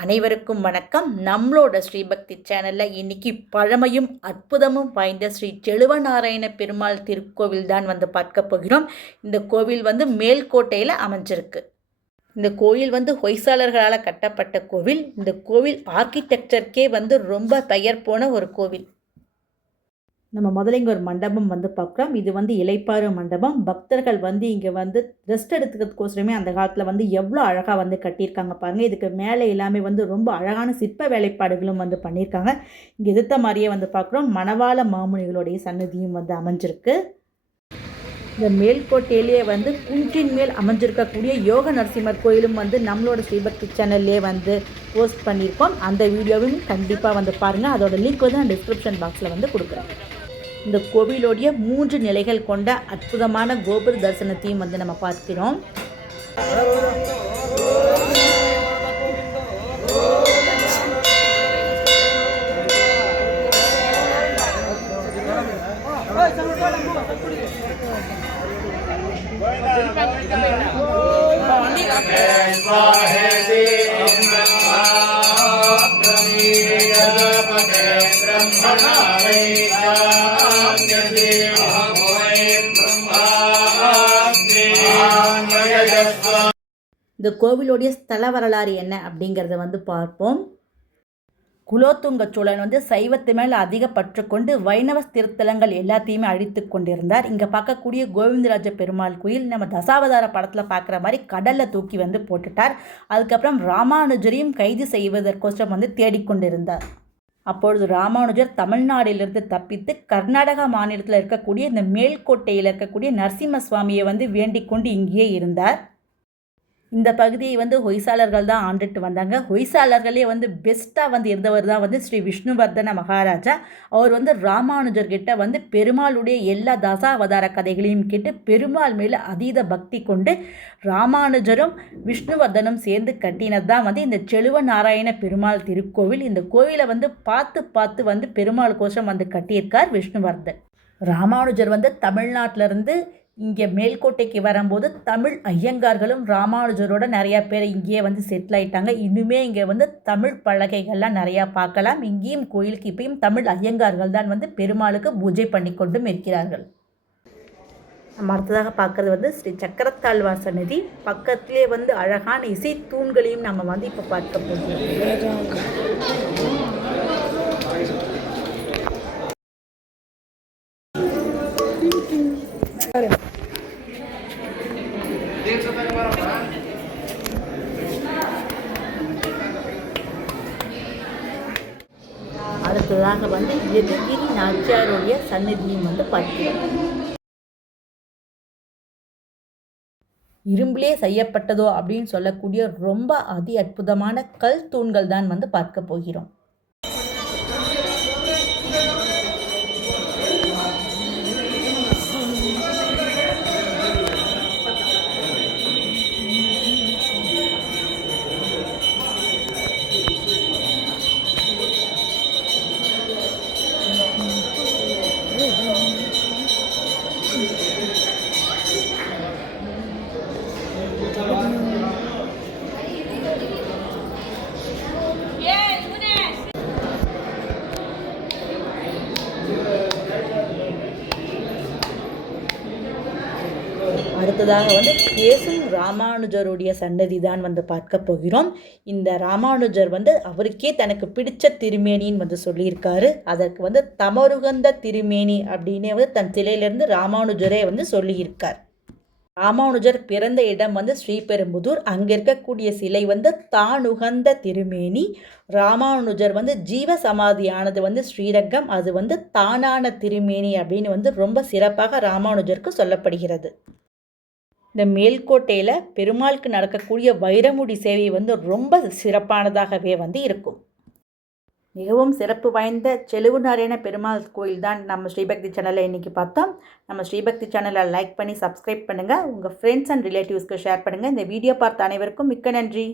அனைவருக்கும் வணக்கம். நம்மளோட ஸ்ரீபக்தி சேனலில் இன்னைக்கு பழமையும் அற்புதமும் வாய்ந்த ஸ்ரீ செழுவநாராயண பெருமாள் திருக்கோவில் தான் பார்க்க போகிறோம். இந்த கோவில் மேல்கோட்டையில் அமைஞ்சிருக்கு. இந்த கோயில் ஹொய்சாளர்களால் கட்டப்பட்ட கோவில். இந்த கோவில் ஆர்கிடெக்சருக்கே ரொம்ப பெயர் போன ஒரு கோவில். நம்ம முதல்ல இங்கே ஒரு மண்டபம் பார்க்குறோம். இது இலைப்பாறு மண்டபம். பக்தர்கள் இங்கே ரெஸ்ட் எடுத்துக்கிறதுக்கோசரமே அந்த காலத்தில் எவ்வளோ அழகாக கட்டியிருக்காங்க பாருங்கள். இதுக்கு மேலே எல்லாமே ரொம்ப அழகான சிற்ப வேலைப்பாடுகளும் பண்ணியிருக்காங்க. இங்கே எதிர்த்த மாதிரியே பார்க்குறோம் மணவாள மாமுனிகளுடைய சன்னதியும் அமைஞ்சிருக்கு. இந்த மேல்கோட்டையிலேயே குன்றின் மேல் அமைஞ்சிருக்கக்கூடிய யோக நரசிம்மர் கோயிலும் நம்மளோட ஸ்ரீபக்தி சேனல்லே போஸ்ட் பண்ணியிருக்கோம். அந்த வீடியோவும் கண்டிப்பாக பாருங்கள். அதோட லிங்க் நான் டிஸ்கிரிப்ஷன் பாக்ஸில் கொடுக்குறேன். இந்த கோவிலோடைய 3 நிலைகள் கொண்ட அற்புதமான கோபுர தரிசனத்தையும் நம்ம பார்க்கிறோம். இந்த கோவிலுடைய ஸ்தல வரலாறு என்ன அப்படிங்கிறத பார்ப்போம். குலோத்துங்க சோழன் சைவத்து மேல் அதிக பற்று கொண்டு வைணவ திருத்தலங்கள் எல்லாத்தையுமே அழித்து கொண்டிருந்தார். இங்கே பார்க்கக்கூடிய கோவிந்தராஜ பெருமாள் கோயில் நம்ம தசாவதார படத்தில் பார்க்குற மாதிரி கடலில் தூக்கி போட்டுட்டார். அதுக்கப்புறம் ராமானுஜரையும் கைது செய்வதற்கோசரம் தேடிக்கொண்டிருந்தார். அப்பொழுது ராமானுஜர் தமிழ்நாட்டிலிருந்து தப்பித்து கர்நாடகா மாநிலத்தில் இருக்கக்கூடிய இந்த மேல்கோட்டையில் இருக்கக்கூடிய நரசிம்ம சுவாமியை வேண்டிக் கொண்டு இங்கேயே இருந்தார். இந்த பகுதியை ஹொய்சாளர்கள் தான் ஆண்டுட்டு வந்தாங்க. ஹொய்சாளர்களே பெஸ்ட்டாக இருந்தவர் தான் ஸ்ரீ விஷ்ணுவர்தன மகாராஜா. அவர் ராமானுஜர்கிட்ட பெருமாளுடைய எல்லா தசாவதார கதைகளையும் கேட்டு பெருமாள் மேலே அதீத பக்தி கொண்டு ராமானுஜரும் விஷ்ணுவர்தனும் சேர்ந்து கட்டினது தான் இந்த செழுவநாராயண பெருமாள் திருக்கோவில். இந்த கோவிலை பார்த்து பெருமாள் கோஷம் கட்டியிருக்கார் விஷ்ணுவர்தன். ராமானுஜர் தமிழ்நாட்டிலிருந்து இங்கே மேல்கோட்டைக்கு வரும்போது தமிழ் ஐயங்கார்களும் ராமானுஜரோட நிறையா பேர் இங்கேயே செட்டில் ஆகிட்டாங்க. இன்னுமே இங்கே தமிழ் பலகைகள்லாம் நிறையா பார்க்கலாம். இங்கேயும் கோயிலுக்கு இப்பயும் தமிழ் ஐயங்கார்கள் தான் பெருமாளுக்கு பூஜை பண்ணி கொண்டும் இருக்கிறார்கள். நம்ம அடுத்ததாக பார்க்குறது ஸ்ரீ சக்கரத்தாழ்வார் சன்னதி. பக்கத்திலே அழகான இசை தூண்களையும் நம்ம இப்போ பார்க்க போகிறோம். அடுத்ததாக எதிர்கிரி நாச்சியாருடைய சன்னதியும் பார்க்கிறோம். இரும்பிலே செய்யப்பட்டதோ அப்படின்னு சொல்லக்கூடிய ரொம்ப அதி அற்புதமான கல் தூண்கள் தான் பார்க்க போகிறோம். அடுத்ததாக கேசும் ராமானுஜருடைய சன்னதி தான் பார்க்க போகிறோம். இந்த ராமானுஜர் அவருக்கே தனக்கு பிடிச்ச திருமேனின்னு சொல்லியிருக்காரு. அதற்கு தமருகந்த திருமேனி அப்படின்னு தன் சிலையிலேருந்து ராமானுஜரே சொல்லியிருக்கார். ராமானுஜர் பிறந்த இடம் ஸ்ரீபெரும்புதூர். அங்கே இருக்கக்கூடிய சிலை தானுகந்த திருமேனி. ராமானுஜர் ஜீவ சமாதியானது ஸ்ரீரங்கம். அது தானான திருமேனி அப்படின்னு ரொம்ப சிறப்பாக ராமானுஜருக்கு சொல்லப்படுகிறது. இந்த மேல்கோட்டையில் பெருமாளுக்கு நடக்கக்கூடிய வைரமுடி சேவை ரொம்ப சிறப்பானதாகவே இருக்கும். மிகவும் சிறப்பு வாய்ந்த செழுவநாராயண பெருமாள் கோயில் தான் நம்ம ஸ்ரீபக்தி சேனலில் இன்றைக்கி பார்த்தோம். நம்ம ஸ்ரீபக்தி சேனலை லைக் பண்ணி சப்ஸ்கிரைப் பண்ணுங்கள். உங்கள் ஃப்ரெண்ட்ஸ் அண்ட் ரிலேட்டிவ்ஸ்க்கு ஷேர் பண்ணுங்கள். இந்த வீடியோ பார்த்த அனைவருக்கும் மிக்க நன்றி.